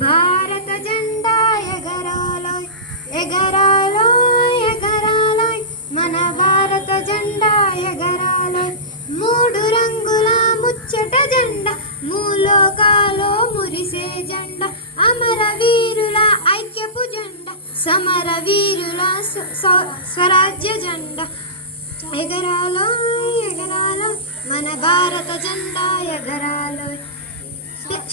భారత జెండా ఎగరాలోయ్ ఎగరాలోయ్ ఎగరాలోయ్ మన భారత జెండా ఎగరాలోయ్ మూడు రంగుల ముచ్చట జెండా మూలోకాలో మురిసే జెండా అమర వీరుల ఐక్యపు జెండా సమర వీరుల స్వరాజ్య జెండా ఎగరాలోయ్ ఎగరాలోయ్ మన భారత జెండా ఎగరాలోయ్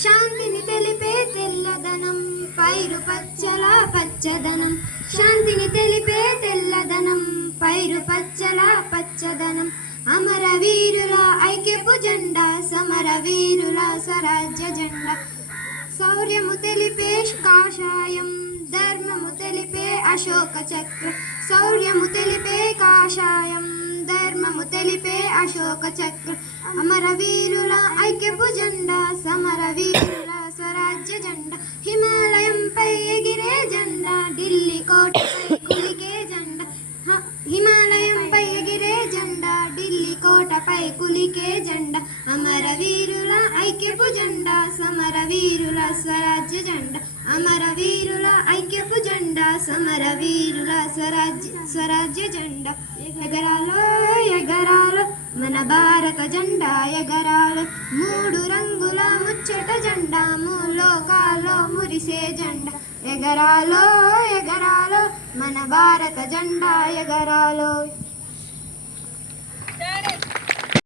శాంతిని తెలిపే తెల్లదనం పైరు పచ్చల పచ్చదనం శాంతిని తెలిపే తెల్లదనం పైరు పచ్చల పచ్చదనం అమర వీరుల ఐక్యపు జెండా సమర వీరుల స్వరాజ్య జెండా శౌర్యము తెలిపే కాషాయం ధర్మము తెలిపే అశోక చక్ర శౌర్యము తెలిపే కాషాయం ధర్మము తెలిపే అశోక చక్ర అమర వీరుల ఐక్యపు జెండా సమర వీరుల స్వరాజ్య జెండా హిమాలయంపై ఎగిరే జెండా ఢిల్లీ కోటపై కులికే జెండా హిమాలయంపై ఎగిరే జెండా ఢిల్లీ కోటపై కులికే జెండా అమర వీరుల ఐక్యపు జెండా సమర వీరుల స్వరాజ్య జెండా అమర వీరుల ఐక్యపు జెండా సమర వీరుల స్వరాజ్య జెండా ఎగరాలో ఎగరాలో మన భారత జెండా ఎగరాలో మూడు రంగుల ముచ్చట జెండా మూలోకాలో మురిసే జెండా ఎగరాలో ఎగరాలో మన భారత జెండా ఎగరాలో